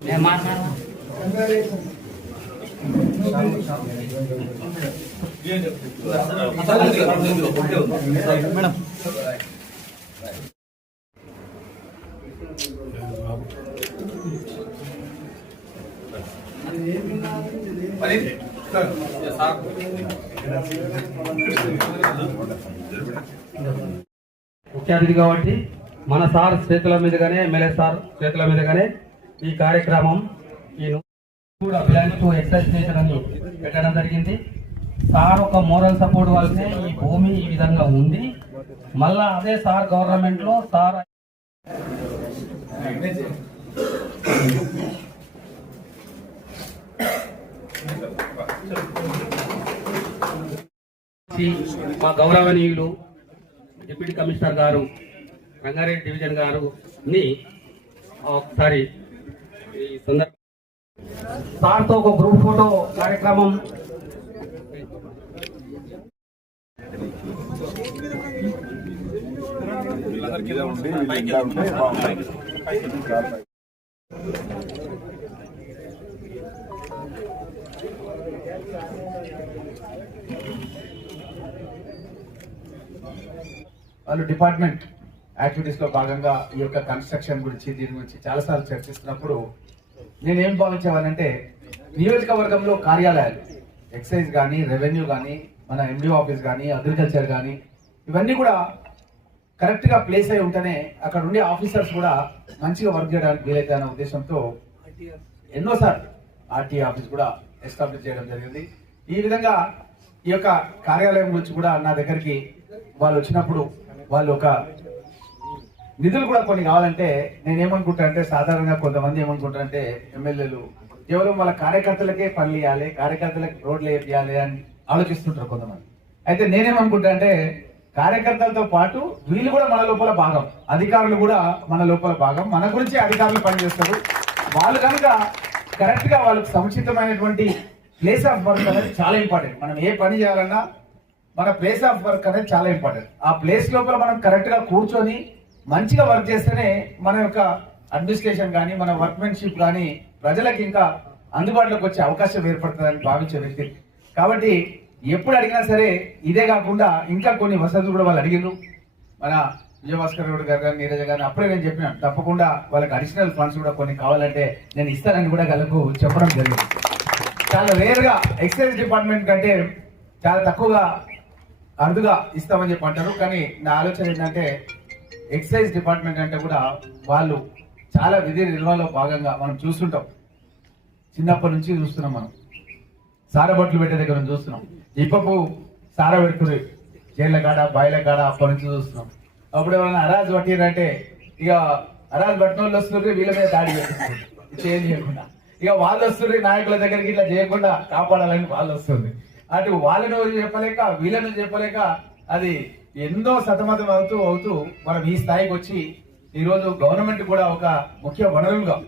నేను మాట్లాడనా ముఖ్య అతిథి కాబట్టి మన సార్ చేతుల మీదుగానే ఎమ్మెల్యే సార్ చేతుల మీదుగానే ఈ కార్యక్రమం ఈ కూడా బిలాంగ్స్ ఎక్సైజ్ స్టేషన్ పెట్టడం జరిగింది. సార్ ఒక మోరల్ సపోర్ట్ వల్లనే ఈ భూమి ఈ విధంగా ఉంది. మళ్ళా అదే సార్ గవర్నమెంట్లో సార్ మా గౌరవనీయులు డిప్యూటీ కమిషనర్ గారు రంగారెడ్డి డివిజన్ గారు ని ఒకసారి ఈ సందర్భ దాంతో ఒక గ్రూప్ ఫోటో కార్యక్రమం. వాళ్ళు డిపార్ట్మెంట్ యాక్టివిటీస్లో భాగంగా ఈ యొక్క కన్స్ట్రక్షన్ గురించి దీని గురించి చాలాసార్లు చర్చిస్తున్నప్పుడు నేనేం భావించేవానంటే నియోజకవర్గంలో కార్యాలయాలు ఎక్సైజ్ కానీ రెవెన్యూ కానీ మన ఎండిఓ ఆఫీస్ కానీ అగ్రికల్చర్ కానీ ఇవన్నీ కూడా కరెక్ట్గా ప్లేస్ అయి ఉంటేనే అక్కడ ఉండే ఆఫీసర్స్ కూడా మంచిగా వర్క్ చేయడానికి వీలైతే అనే ఉద్దేశంతో ఎన్నోసార్లు ఆర్టీ ఆఫీస్ కూడా ఎస్టాబ్లిష్ చేయడం జరిగింది. ఈ విధంగా ఈ యొక్క కార్యాలయం గురించి కూడా నా దగ్గరికి వాళ్ళు వచ్చినప్పుడు వాళ్ళు ఒక నిధులు కూడా కొన్ని కావాలంటే నేను ఏమనుకుంటా అంటే సాధారణంగా కొంతమంది ఏమనుకుంటారంటే ఎమ్మెల్యేలు కేవలం వాళ్ళ కార్యకర్తలకే పనులు ఇవ్వాలి కార్యకర్తలకు రోడ్లు వేయాలి అని ఆలోచిస్తుంటారు కొంతమంది. అయితే నేనేమనుకుంటా అంటే కార్యకర్తలతో పాటు వీళ్ళు కూడా మన లోపల భాగం. అధికారులు కూడా మన లోపల భాగం. మన గురించి అధికారులు పనిచేస్తారు. వాళ్ళు కనుక కరెక్ట్గా వాళ్ళకి సముచితమైనటువంటి ప్లేస్ ఆఫ్ వర్క్ అనేది చాలా ఇంపార్టెంట్ మనం ఏ పని చేయాలన్నా మన ప్లేస్ ఆఫ్ వర్క్ అనేది చాలా ఇంపార్టెంట్ ఆ ప్లేస్ లోపల మనం కరెక్ట్గా కూర్చొని మంచిగా వర్క్ చేస్తేనే మన యొక్క అడ్మినిస్ట్రేషన్ కానీ మన వర్క్మెన్షిప్ కానీ ప్రజలకు ఇంకా అందుబాటులోకి వచ్చే అవకాశం ఏర్పడుతుందని భావించే వ్యక్తి. కాబట్టి ఎప్పుడు అడిగినా సరే ఇదే కాకుండా ఇంకా కొన్ని వసతులు కూడా వాళ్ళు అడిగినారు మన విజయభాస్కర్ గౌడ్ గారు కానీ నీరజ గారిని అప్పుడే నేను చెప్పినాను తప్పకుండా వాళ్ళకి అడిషనల్ ఫండ్స్ కూడా కొన్ని కావాలంటే నేను ఇస్తానని కూడా గలకు చెప్పడం జరిగింది. చాలా రేర్గా ఎక్సైజ్ డిపార్ట్మెంట్ కంటే చాలా తక్కువగా అరుదుగా ఇస్తామని చెప్పి అంటారు. కానీ నా ఆలోచన ఏంటంటే ఎక్సైజ్ డిపార్ట్మెంట్ అంటే కూడా వాళ్ళు చాలా విధి నిర్వహణలో భాగంగా మనం చూస్తుంటాం. చిన్నప్పటి నుంచి చూస్తున్నాం మనం. సారబట్లు పెట్టే దగ్గర నుంచి చూస్తున్నాం. ఇప్పపు సార పెడుతుంది జైళ్ళ కాడ బాయిల కాడ అప్పటి నుంచి చూస్తున్నాం. అప్పుడు ఎవరైనా అరాజ్ పట్టిరంటే ఇక అరాజ్ పట్టిన వాళ్ళు వస్తున్నారు వీళ్ళ మీద దాడి చేస్తున్నారు. చేంజ్ చేయకుండా. ఇక వాళ్ళు వస్తున్నారు నాయకుల దగ్గరికి ఇట్లా చేయకుండా కాపాడాలని వాళ్ళు వస్తుంది అటు వాళ్ళను చెప్పలేక వీళ్ళను చెప్పలేక అది ఎంతో సతమతం అవుతూ అవుతూ మనం ఈ స్థాయికి వచ్చి ఈరోజు గవర్నమెంట్ కూడా ఒక ముఖ్య వనరులుగా